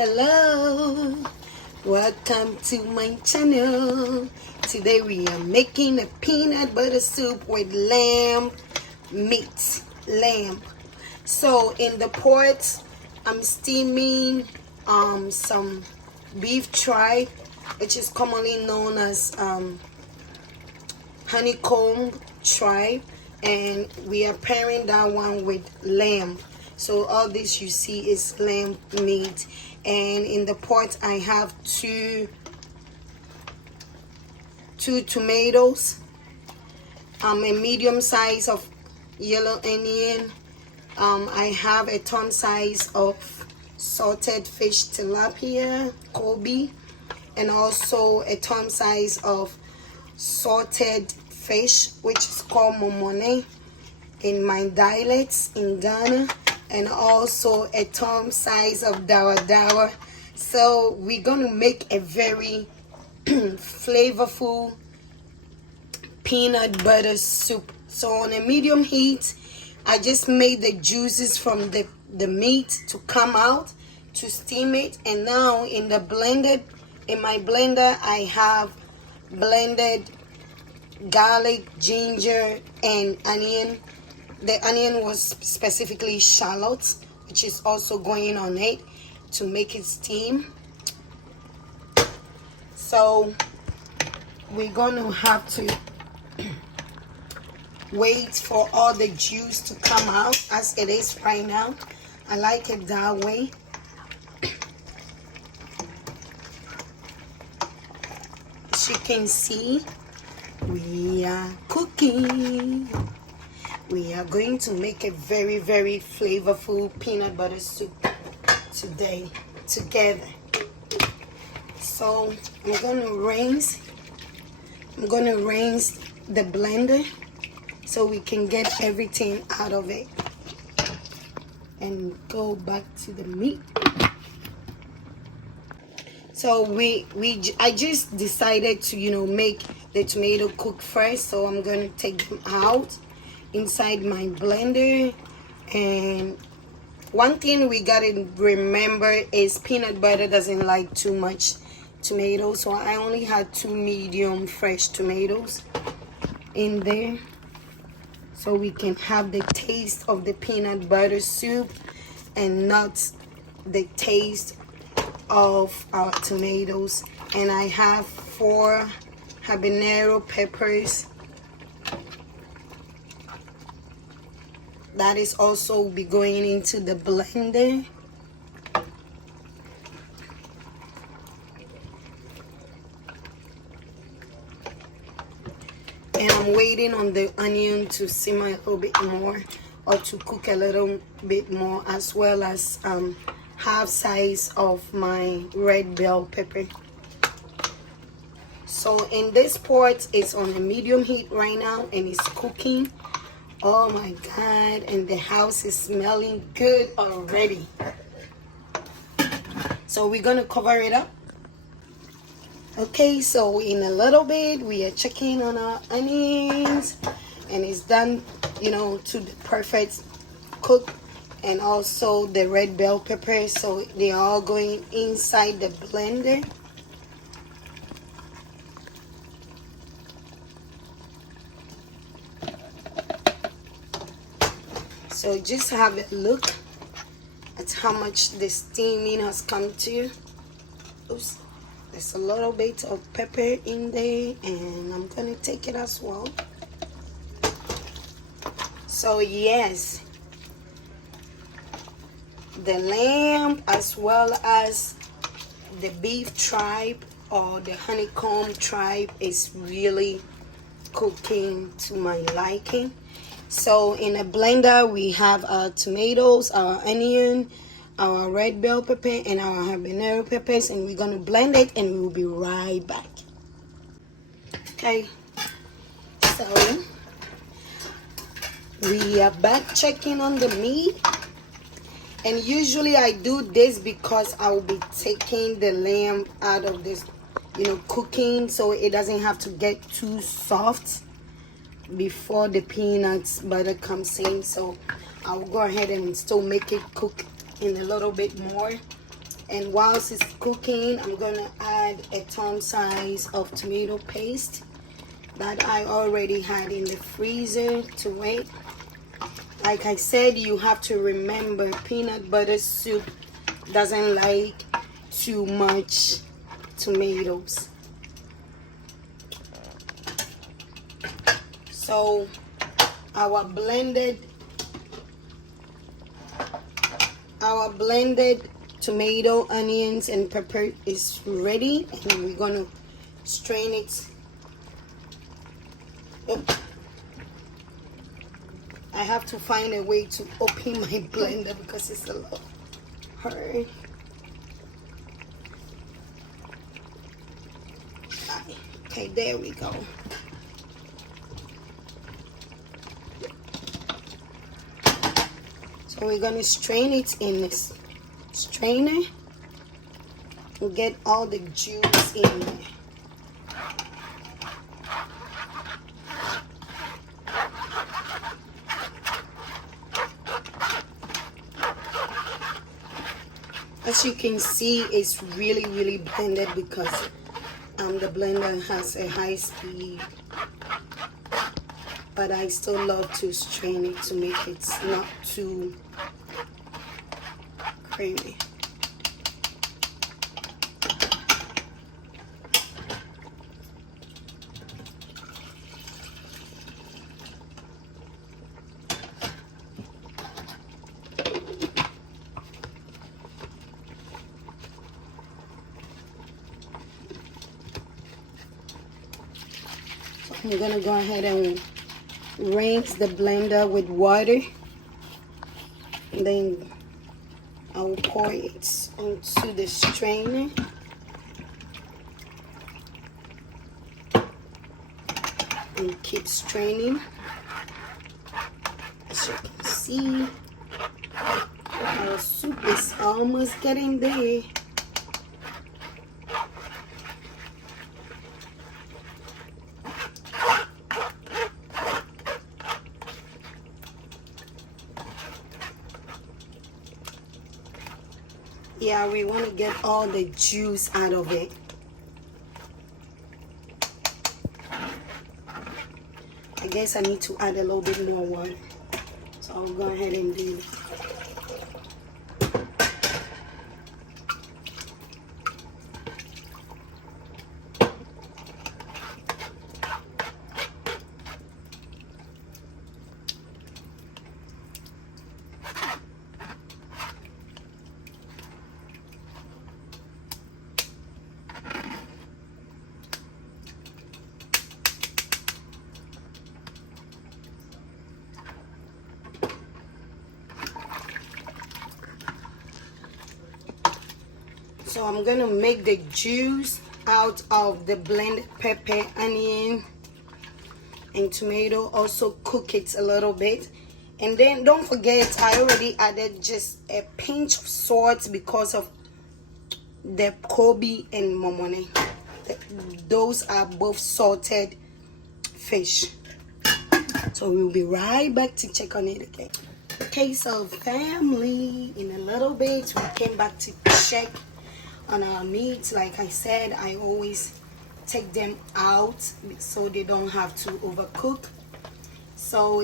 Hello, welcome to my channel. Today we are making a peanut butter soup with lamb meat. So in the pot I'm steaming some beef tripe, which is commonly known as honeycomb tripe, and we are pairing that one with lamb. So all this you see is lamb meat. And in the pot I have two tomatoes, a medium size of yellow onion, I have a thumb size of salted fish tilapia Koobi, and also a thumb size of salted fish, which is called Momone in my dialects in Ghana, and also a thumb size of Dawa. So we're gonna make a very flavorful peanut butter soup. So on a medium heat, I just made the juices from the meat to come out to steam it. And now in my blender I have blended garlic, ginger, and onion. The onion was specifically shallots, which is also going on it to make it steam. So we're going to have to wait for all the juice to come out as it is right now. I like it that way. As you can see, we are cooking. We are going to make a very flavorful peanut butter soup today together. So I'm gonna rinse the blender so we can get everything out of it and go back to the meat. So I just decided to make the tomato cook first, so I'm going to take them out inside my blender. And one thing we gotta remember is peanut butter doesn't like too much tomato, so I only had 2 medium fresh tomatoes in there so we can have the taste of the peanut butter soup and not the taste of our tomatoes. And I have 4 habanero peppers that is also be going into the blender. And I'm waiting on the onion to simmer a little bit more, or to cook a little bit more, as well as half size of my red bell pepper. So in this pot, it's on a medium heat right now and it's cooking. Oh my God, and the house is smelling good already. So we're gonna cover it up. Okay, so in a little bit we are checking on our onions, and it's done to the perfect cook, and also the red bell pepper, so they are all going inside the blender. So just have a look at how much the steaming has come to. Oops, there's a little bit of pepper in there, and I'm gonna take it as well. So yes, the lamb as well as the beef tripe or the honeycomb tripe is really cooking to my liking. So in a blender we have our tomatoes, our onion, our red bell pepper, and our habanero peppers, and we're gonna blend it and we will be right back. Okay, so we are back checking on the meat, and usually I do this because I will be taking the lamb out of this cooking, so it doesn't have to get too soft before the peanuts butter comes in. So I'll go ahead and still make it cook in a little bit more And whilst it's cooking, I'm gonna add a thumb size of tomato paste that I already had in the freezer to wait. Like I said, you have to remember peanut butter soup doesn't like too much tomatoes. So our blended tomato, onions, and pepper is ready, and we're gonna strain it. Oh. I have to find a way to open my blender because it's a lot hard. Okay, there we go. So we're gonna strain it in this strainer and get all the juice in there. As you can see, it's really blended because the blender has a high speed, but I still love to strain it to make it not too creamy. I'm gonna go ahead and rinse the blender with water, and then I will pour it onto the strainer. And keep straining. As you can see, our soup is almost getting there. Yeah, we want to get all the juice out of it. I guess I need to add a little bit more water. So I'll go ahead and do it. So I'm gonna make the juice out of the blended pepper, onion, and tomato. Also cook it a little bit, and then don't forget I already added just a pinch of salt because of the Koobi and Momone. Those are both salted fish. So we'll be right back to check on it again. Okay, so family, in a little bit we came back to check on our meats. Like I said, I always take them out so they don't have to overcook. So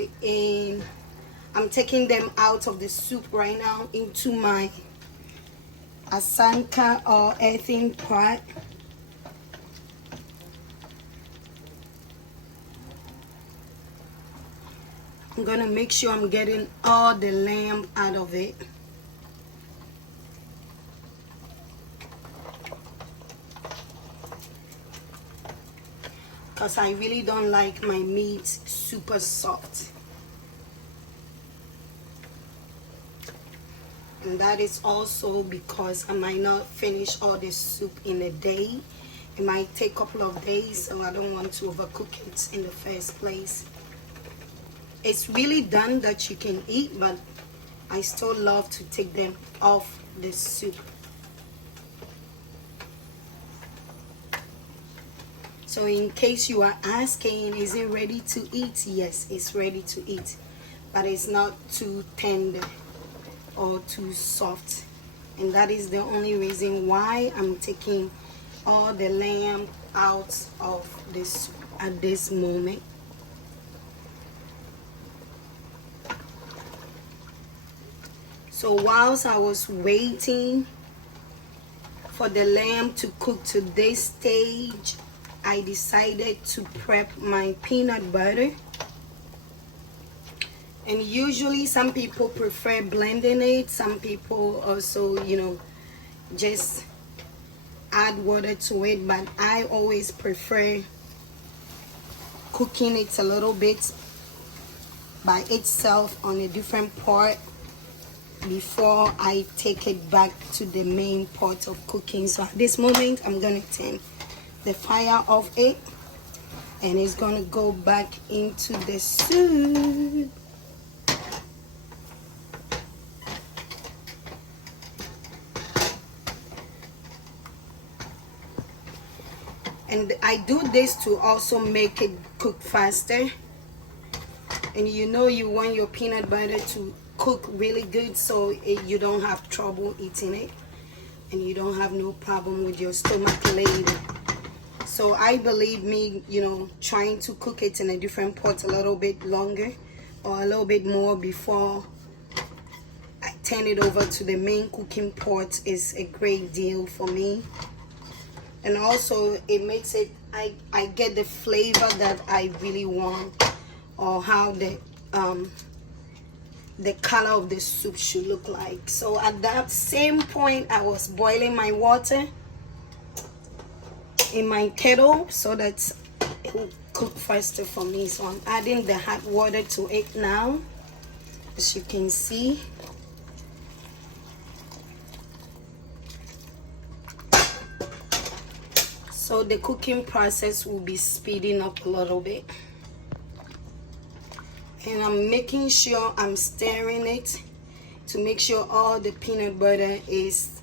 I'm taking them out of the soup right now into my asanka or earthen pot. I'm gonna make sure I'm getting all the lamb out of it. Because I really don't like my meat super soft. And that is also because I might not finish all this soup in a day. It might take a couple of days, so I don't want to overcook it in the first place. It's really done that you can eat, but I still love to take them off the soup. So in case you are asking, is it ready to eat? Yes, it's ready to eat, but it's not too tender or too soft. and that is the only reason why I'm taking all the lamb out of this at this moment. So whilst I was waiting for the lamb to cook to this stage, I decided to prep my peanut butter. And usually some people prefer blending it. Some people also, you know, just add water to it. But I always prefer cooking it a little bit by itself on a different pot before I take it back to the main pot of cooking. So at this moment, I'm going to turn the fire off it, and it's going to go back into the soup. And I do this to also make it cook faster. And you know you want your peanut butter to cook really good, so you don't have trouble eating it, and you don't have no problem with your stomach later. So I believe me, you know, trying to cook it in a different pot a little bit longer or a little bit more before I turn it over to the main cooking pot is a great deal for me. And also it makes it, I get the flavor that I really want, or how the color of the soup should look like. So at that same point, I was boiling my water in my kettle so that it will cook faster for me. So I'm adding the hot water to it now, as you can see. So the cooking process will be speeding up a little bit. And I'm making sure I'm stirring it to make sure all the peanut butter is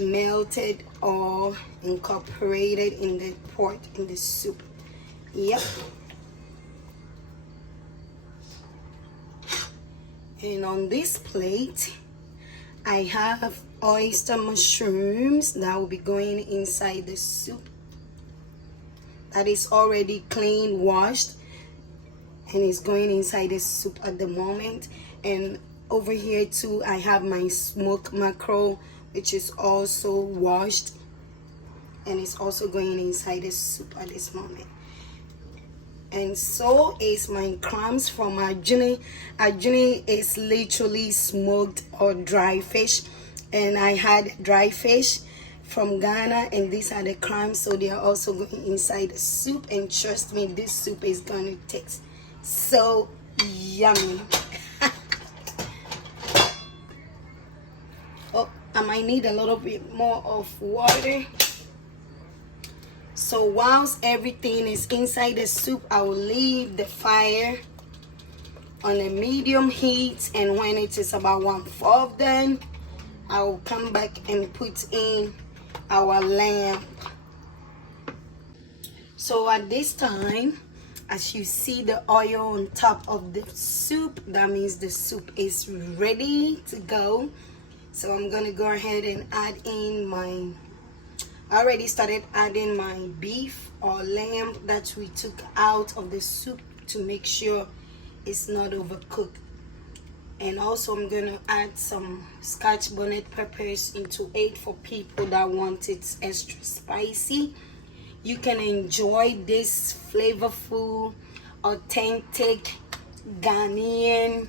melted or incorporated in the pot, in the soup. Yep. And on this plate, I have oyster mushrooms that will be going inside the soup. That is already clean, washed, and it's going inside the soup at the moment. And over here too, I have my smoked mackerel, which is also washed, and it's also going inside the soup at this moment. And so is my crumbs from Ajuni. Ajuni is literally smoked or dry fish, and I had dry fish from Ghana, and these are the crumbs, so they are also going inside the soup. And trust me, this soup is going to taste so yummy. Oh, I might need a little bit more of water. So whilst everything is inside the soup, I will leave the fire on a medium heat, and when it is about 1/4 done, I will come back and put in our lamb. So at this time, as you see the oil on top of the soup, that means the soup is ready to go. So I'm gonna go ahead and add in my, I already started adding my beef or lamb that we took out of the soup to make sure it's not overcooked. And also I'm gonna add some scotch bonnet peppers into it for people that want it extra spicy. You can enjoy this flavorful, authentic Ghanaian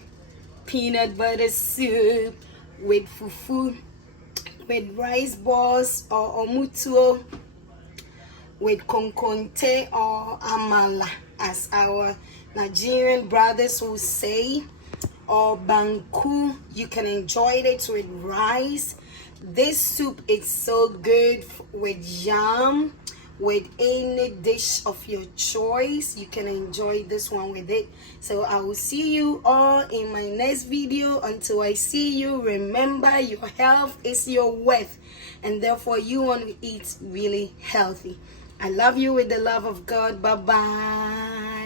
peanut butter soup with fufu, with rice balls or omutuo, with konkonte or amala, as our Nigerian brothers will say, or banku. You can enjoy it with rice. This soup is so good with yam, with any dish of your choice. You can enjoy this one with it. So I will see you all in my next video. Until I see you, remember your health is your wealth, and therefore you want to eat really healthy. I love you with the love of God. Bye bye.